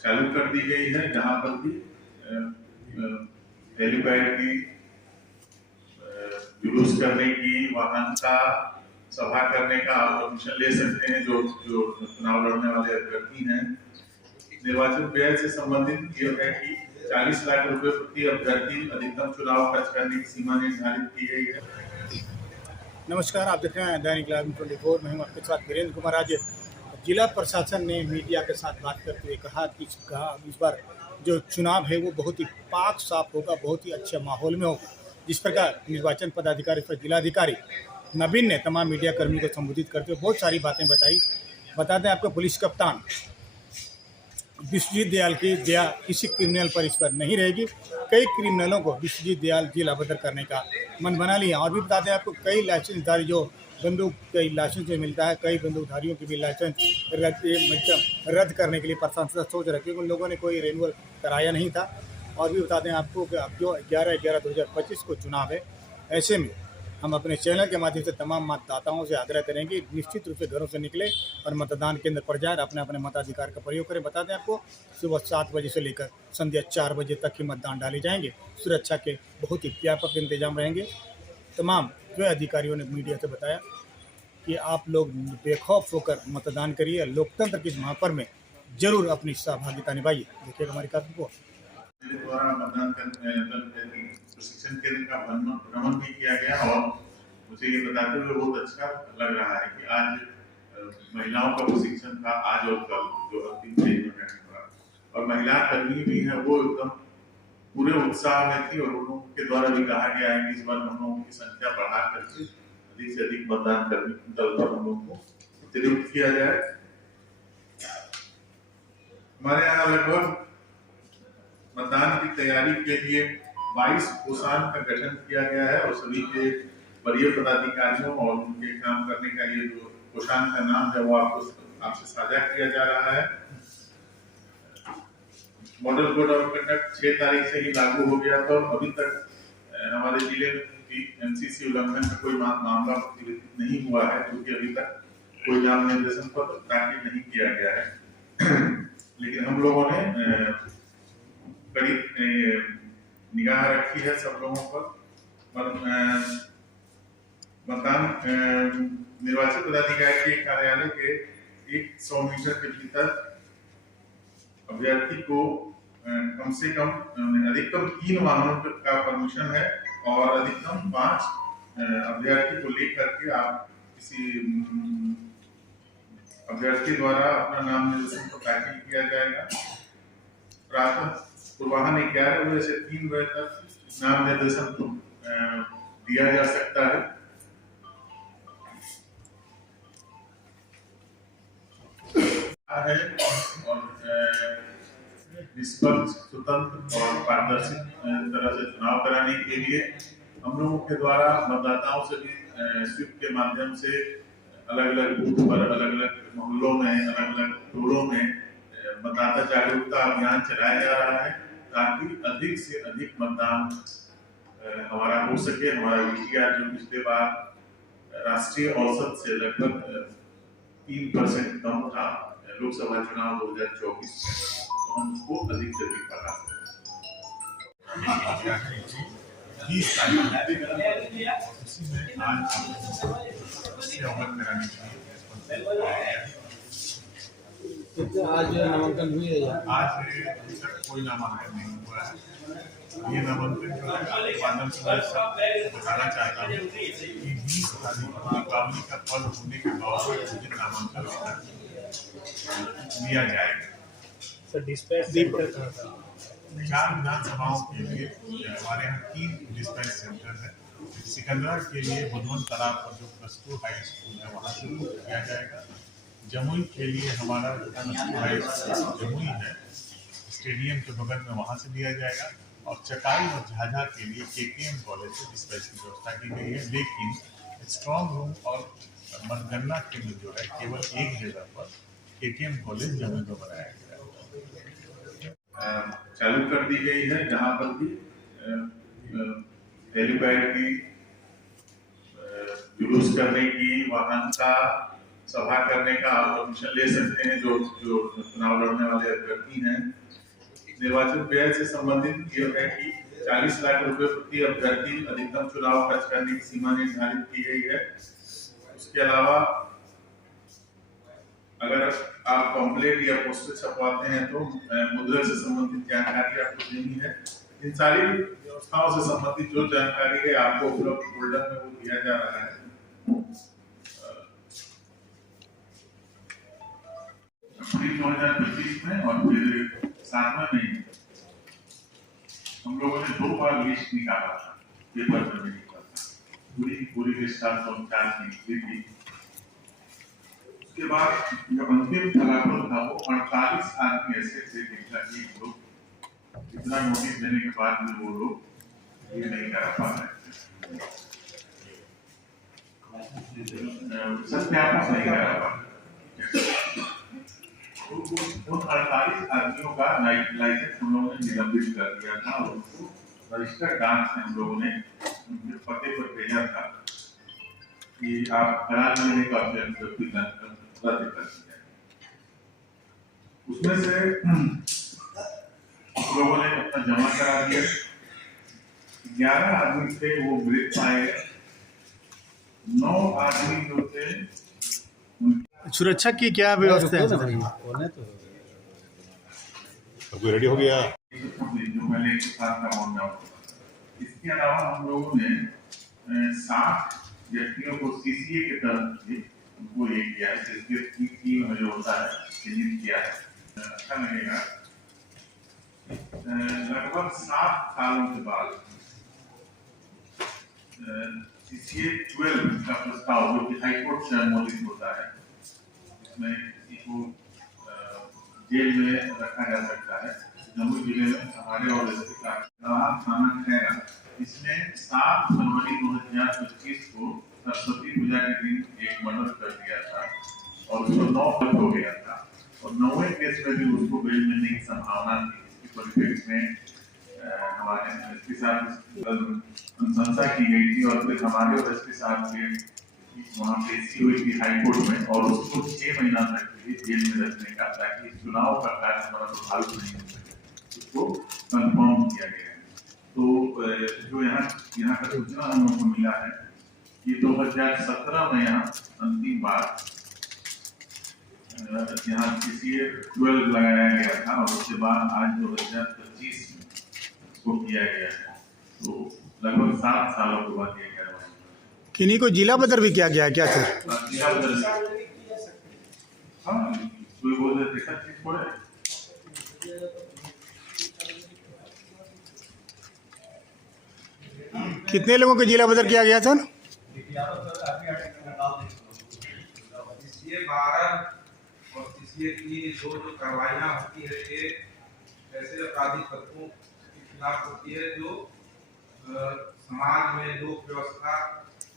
चालू कर दी गई है, जहां पर भी हेलीपैड की जुलूस करने की, वाहन का सभा करने का आप परमिशन ले सकते हैं। जो जो चुनाव लड़ने वाले अभ्यर्थी हैं, निर्वाचन व्यय से संबंधित ये है कि 40 लाख रुपए प्रति अभ्यर्थी अधिकतम चुनाव खर्च करने की सीमा निर्धारित की गई है। नमस्कार, आप देख रहे हैं दैनिक लाइव 24। मैं हूं आपके साथ वीरेंद्र कुमार। आज जिला प्रशासन ने मीडिया के साथ बात करते हुए कहा कि इस बार जो चुनाव है वो बहुत ही पाक साफ होगा, बहुत ही अच्छे माहौल में होगा। जिस प्रकार निर्वाचन पदाधिकारी पर जिलाधिकारी नवीन ने तमाम मीडिया कर्मियों को संबोधित करते हुए बहुत सारी बातें बताई। बता दें आपको, पुलिस कप्तान विश्वजीत दयाल की दया किसी क्रिमिनल पर इस पर नहीं रहेगी। कई क्रिमिनलों को विश्वजीत दयाल जेल अबदर करने का मन बना लिया। और भी बताते हैं आपको, कई लाइसेंसधारी जो बंदूक कई लाइसेंस में मिलता है, कई बंदूकधारियों की भी लाइसेंस रद्द करने के लिए प्रशासन सोच रखी। उन लोगों ने कोई रिन्यूअल कराया नहीं था। और भी बताते हैं आपको कि अब जो 11/11/2025 को चुनाव है, ऐसे में हम अपने चैनल के माध्यम से तमाम मतदाताओं से आग्रह करेंगे निश्चित रूप से घरों से निकले और मतदान केंद्र पर जाए, अपने अपने मताधिकार का प्रयोग करें। बता दें आपको, सुबह 7 बजे से लेकर संध्या 4 बजे तक ही मतदान डाले जाएंगे। सुरक्षा के बहुत ही व्यापक इंतजाम रहेंगे। तमाम जो अधिकारियों ने मीडिया से बताया कि आप लोग बेखौफ होकर मतदान करिए, लोकतंत्र की इस महापर्व में जरूर अपनी सहभागिता निभाइए। देखिए हमारी खास रिपोर्ट। द्वारा मतदान प्रशिक्षण केंद्र का भ्रमण भी किया गया और मुझे ये बताते हुए बहुत अच्छा लग रहा है कि आज महिलाओं का प्रशिक्षण था, आज और कल जो अंतिम फेज में रहने वाला, और महिला कर्मी भी है वो एकदम पूरे उत्साह में थी। और उनके द्वारा भी कहा गया है कि इस बार हम लोगों की संख्या बढ़ा करके अधिक से अधिक मतदान कर्मी दल पर हम लोगों को प्रतिनियुक्त किया जाए। हमारे यहाँ लगभग मतदान की तैयारी के लिए 22 कोषांग का गठन किया गया है और सभी के वरीय पदाधिकारियों और उनके काम करने का ये जो कोषांग का नाम है वो आपसे साझा किया जा रहा है। मॉडल कोड ऑफ कंडक्ट 6 तारीख से ही लागू हो गया था। अभी तक हमारे जिले में एमसीसी उल्लंघन का कोई मामला नहीं हुआ है, क्योंकि अभी तक कोई नाम निर्देशन पत्र दाखिल नहीं किया गया है। लेकिन हम लोगों ने कड़ी निगाह रखी है सब लोगों पर। मतदान निर्वाचन पदाधिकारी के कार्यालय के 100 मीटर के भीतर अभ्यर्थी को कम से कम अधिकतम 3 वाहनों का परमिशन है और अधिकतम 5 अभ्यर्थी को लेकर के आप किसी अभ्यर्थी द्वारा अपना नाम निर्देशन को दाखिल किया जाएगा। प्रातः पूर्वाह्न 11 बजे से 3 बजे तक नाम निर्देशन दिया जा सकता है। और निष्पक्ष, स्वतंत्र और पारदर्शी तरह से चुनाव कराने के लिए हम लोगों के द्वारा मतदाताओं से भी स्वीप के माध्यम से अलग अलग बूथ पर, अलग अलग मोहल्लों में, अलग अलग टोलों में मतदाता जागरूकता अभियान चलाया जा रहा है, ताकि अधिक से अधिक मतदान हमारा हो सके। हमारा वीटीआर जो पिछले बार राष्ट्रीय औसत से लगभग 3% कम था लोकसभा चुनाव 2024 में, तो हम उसको अधिक से अधिक बढ़ा सकते। आज नामांकन हुई है। आज अभी तक कोई नामांकन नहीं हुआ है। ये नामांकन बताना चाहता हूँ कि 20 तारीख दीपावली का पर्व होने के बावजूद नामांकन लिया जाएगा। चार विधानसभाओं के लिए हमारे यहाँ 3 डिस्पैच सेंटर है। सिकंदरा के लिए बुधवन तालाब पर जो प्लस 2 हाई स्कूल है वहाँ से किया जाएगा। जमुई के लिए हमारा हाई स्कूल जमुई है, स्टेडियम के बगल में, वहाँ से दिया जाएगा। और चकाई और झाझा के लिए केकेएम कॉलेज से डिस्पैच की व्यवस्था की गई है। लेकिन स्ट्रॉन्ग रूम और मतगणना केंद्र जो है केवल एक जगह पर केकेएम कॉलेज जमुई में बनाया गया है। चालू कर दी गई है, जहाँ पर भी हेलीपैड की जुलूस करने की, वाहन का सभा करने का आप परमिशन ले सकते हैं। जो जो चुनाव लड़ने वाले अभ्यर्थी हैं, निर्वाचन व्यय से संबंधित ये है कि 40 लाख रुपए प्रति अभ्यर्थी अधिकतम चुनाव खर्च करने की सीमा निर्धारित की गई है। उसके अलावा अगर आप पॉम्पलेट या पोस्टर छपवाते हैं तो मुद्रा से संबंधित जानकारी आपको देनी है। इन सारी व्यवस्थाओं से संबंधित जो जानकारी है आपको उपलब्ध फोल्डर में वो दिया जा रहा है। 2025 में और फिर 7वें महीने हम लोगों ने 2 बार लिस्ट निकाला था, पेपर पर भी निकाला था, पूरी लिस्ट 749 निकली थी। उसके बाद जो अंतिम फलाफल था वो 48 आदमी ऐसे थे जिनका एक लोग इतना नोटिस देने के बाद भी वो लोग ये नहीं कर पा रहे, सत्यापन नहीं करा पा रहे। उन 48 आदमियों का लाइसेंस हम लोगों ने निलंबित कर दिया था और उसको रजिस्टर्ड डाक से हम लोगों ने उनके पते पर भेजा था कि आप करार लेने का रद्द कर दिया। उसमें से लोगों ने अपना जमा करा दिया। 11 आदमी थे वो मृत पाए गए। 9 आदमी जो थे सुरक्षा की क्या व्यवस्था है? कोई रेडी हो गया? जो मैंने एक साथ का मामला होगा। इसके अलावा हम लोगों ने 7 व्यक्तियों को सीसीए के तरफ से उनको ये किया है, जिसके टीम जो होता है चिन्हित किया है। अच्छा लगेगा लगभग 7 सालों के बाद सीसीए 12 का प्रस्ताव जो कि हाईकोर्ट से अनुमोदित होता है, इसमें किसी को जेल में रखा जा सकता है। जमुई जिले में हमारे और थाना खैरा, इसमें 7 जनवरी 2025 को सरस्वती पूजा के दिन एक मर्डर कर दिया था और उसको 9 हो गया था और 9वें केस में भी उसको बेल मिलने की संभावना थी। इसके परिप्रेक्ष्य में हमारे एसपी साहब अनुशंसा की गई थी और फिर हमारे और एसपी साहब के वहाँ पेशी हुई थी हाईकोर्ट में और उसको 6 महीना तक जेल में रखने का, ताकि चुनाव का कार्य हमारा प्रभावित नहीं हो सके, उसको कंफर्म किया गया। तो जो यहाँ का सूचना हम लोग को मिला है कि 2017 में यहाँ अंतिम बार यहाँ सीसीए 12 लगाया गया था और उसके बाद आज 2025 में इसको किया गया है। तो लगभग 7 सालों के बाद ये कार्रवाई। किन्हीं को जिला बदर भी किया गया है क्या सर? जिला बदल हाँ, कोई बोल रहे थे सब चीज पड़े। कितने लोगों को जिला बदर किया गया सर? ये 12 और सीसीए की जो कार्रवाइयाँ होती है ये ऐसे आपराधिक तत्वों के खिलाफ होती है जो समाज में लोक व्यवस्था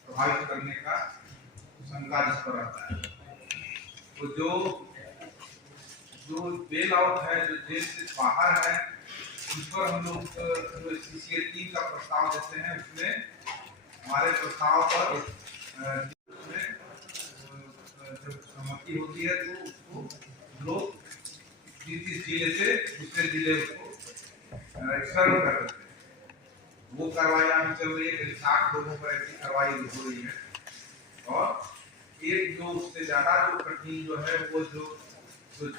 प्रभावित करने का शंका जिस पर रहता है। तो जो बेल आउट है, जो जेल से बाहर है, उन पर हम लोग जो सीसीए 3 का प्रस्ताव देते हैं उसमें हमारे प्रस्ताव पर जब सहमति होती है तो उसको लोग जिस जिले से दूसरे जिले को एक्सटर्न कर देते हैं। वो कार्रवाइयाँ भी चल रही है, करीब 60 लोगों पर ऐसी कार्रवाई हो रही है। और एक जो उससे ज़्यादा जो कठिन जो है वो जो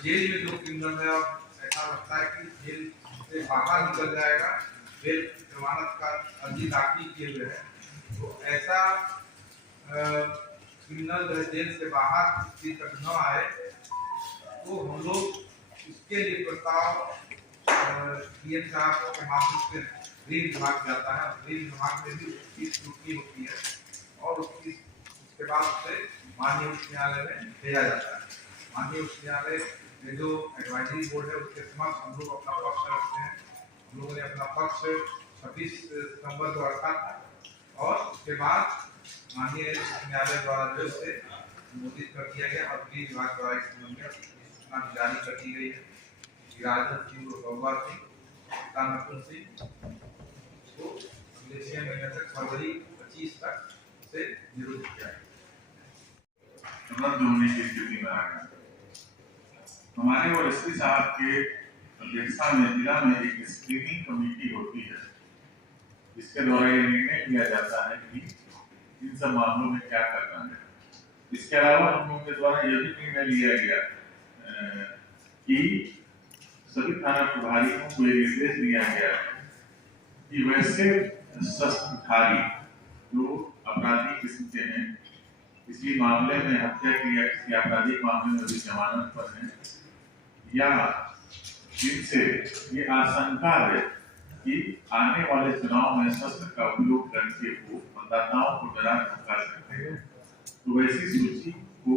जेल में जो क्रिमिनल है और ऐसा लगता है कि जेल से बाहर निकल जाएगा, बेल जमानत का अर्जी दाखिल किए हुए है, तो ऐसा क्रिमिनल जेल से बाहर तक न आए तो हम लोग इसके लिए प्रस्ताव डीएम साहब के माध्यम से गृह विभाग जाता है। गृह विभाग में भी उसकी स्क्रूटनी होती है और उसके बाद उसे माननीय उच्च न्यायालय में भेजा जाता है। माननीय उच्च न्यायालय में जो एडवाइजरी बोर्ड है उसके समक्ष हम लोग अपना पक्ष रखते हैं। हम लोगों ने अपना पक्ष 26 सितंबर को रखा था और उसके बाद माननीय न्यायालय द्वारा जो से अनुमोदित कर दिया गया और गृह विभाग द्वारा इस संबंध में सूचना जारी कर दी गई है। राजद सिंह गौबा सिंह, नकुल सिंह को अगले 6 महीने तक फरवरी 25 तक से निरुद्ध किया है। रद्द होने की स्थिति में आ गया। हमारे और एसपी साहब के अध्यक्षता में जिला में एक स्क्रीनिंग कमेटी होती है, जिसके द्वारा ये निर्णय लिया जाता है कि इन सब मामलों में क्या करना है। इसके अलावा हम लोगों के द्वारा यह भी निर्णय लिया गया कि सभी थाना प्रभारियों को ये निर्देश दिया गया कि वैसे शस्त्रधारी जो आपराधिक किस्म के हैं, किसी मामले में हत्या की या किसी आपराधिक मामले में भी जमानत पर है, या जिनसे ये आशंका है कि आने वाले चुनाव में शस्त्र का उपयोग करके वो मतदाताओं को डरा धमका सकते हैं, तो वैसी सूची को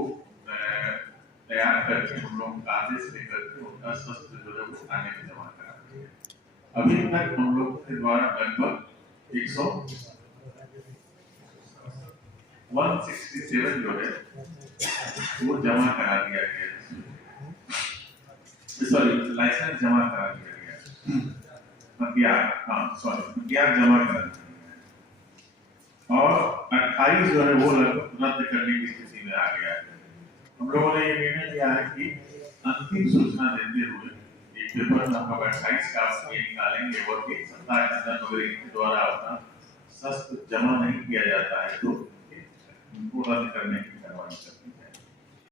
तैयार करके हम लोग आदेश लेकर के उनका शस्त्र जो है वो थाने में जमा कराते हैं। अभी तक हम लोग के द्वारा लगभग 167 जो है वो जमा करा दिया गया, सॉरी लाइसेंस जमा करा दिया गया, हथियार जमा करा दिया गया, और 28 जो है वो लगभग रद्द करने की स्थिति में आ गया है। हम लोगों ने ये निर्णय लिया है कि अंतिम सूचना देते हुए एक पेपर नंबर 28 का ये निकालेंगे, और एक सप्ताह के अंदर अगर इनके द्वारा अपना शस्त्र जमा नहीं किया जाता है तो उनको रद्द करने की कार्रवाई करेंगे।